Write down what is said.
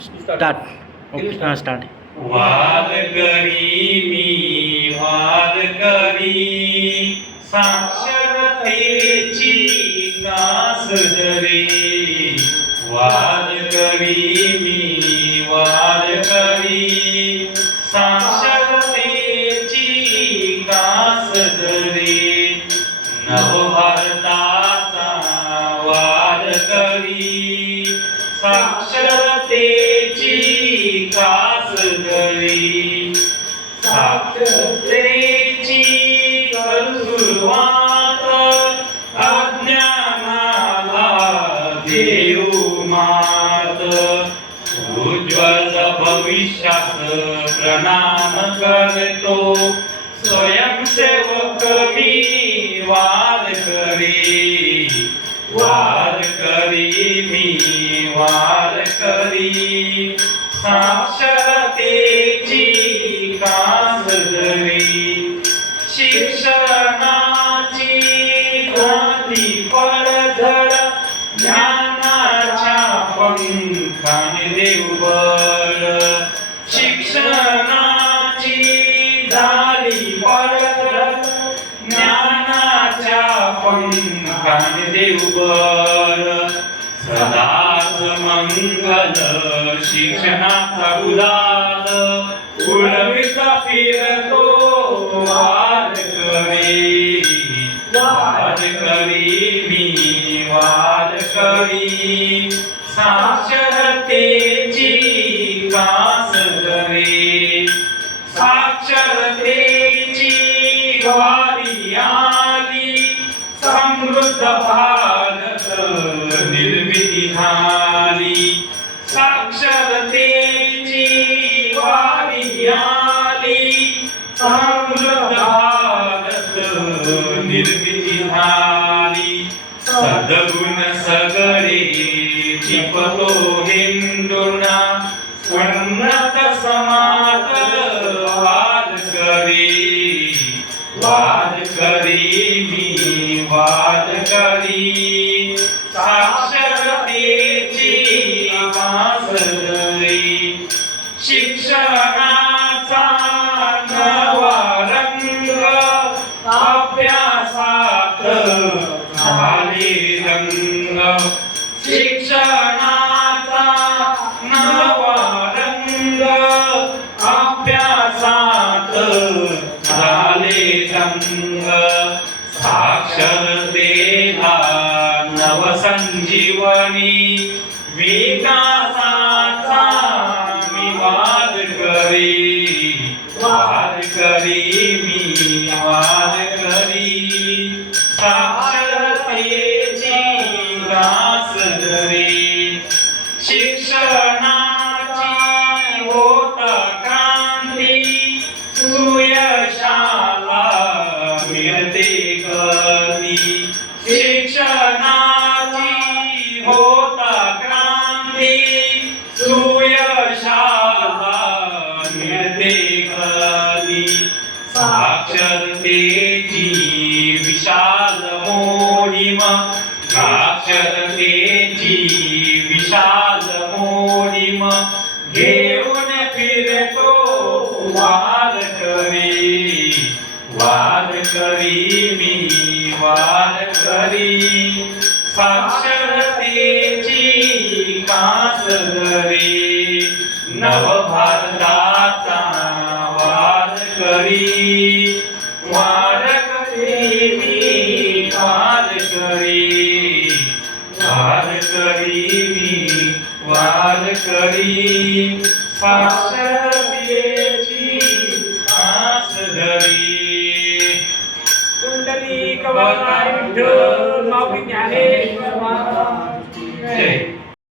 start okay हां start वाद करी मी वाद करी साक्षरतेची कास धरी वाद करी मी वाद करी साक्षरतेची कास धरी नवभारताचा वाद करी साक्षरतेची कास धरी साक्षरतेची सुरुवात अज्ञानाला देऊ मात उज्ज्वल भविष्यास प्रणाम करतो स्वयंसेवक मी वाद करी मी वाद करी साक्षरतेची कास धरी शिक्षणाची झाली पडझड ज्ञानाच्या पंखाने देऊ बळ शिक्षणाची झाली पडझड ज्ञानाच्या पंखाने देऊ बळ सदाच मंगल शिक्षणाचा गुलाल उडविता फिरतो वाद करी मी वाद करी साक्षरतेची कास धरी साक्षरतेची वारी आली समृद्ध भारत निर्मिती झाली साक्षरतेची वारी आली समृद्ध भारत निर्मिती झाली सद्गुण सगळे चिपतो हिंदुना उन्नत समाज वाद करी मी वाद करी साक्षरतेची कास धरी शिक्षणाचा नवा रंग अभ्यासात झाले रंग शिक्षणाचा नवा रंग अभ्यासात झाले रंग साक्षरतेला नवसंजीवनी विकासाचा मी वाद करी मी वाद करी साक्षरतेची कास धरी शिक्षणाची होत क्रांती सुयशाला मिळते गती शिक्षणाची होत क्रांती सुयशाला मिळते गती साक्षरतेची विशाल मोहीम साक्षरतेची विशाल मोहीम घेऊन फिरतो वाद करी मी वाद करी साक्षरतेची कास धरी नवभारताचा वाद करी मी वाद करी मी वाद करी साक्षरतेची कास धरी कुंडली कवचारूढ माऊली ज्ञाने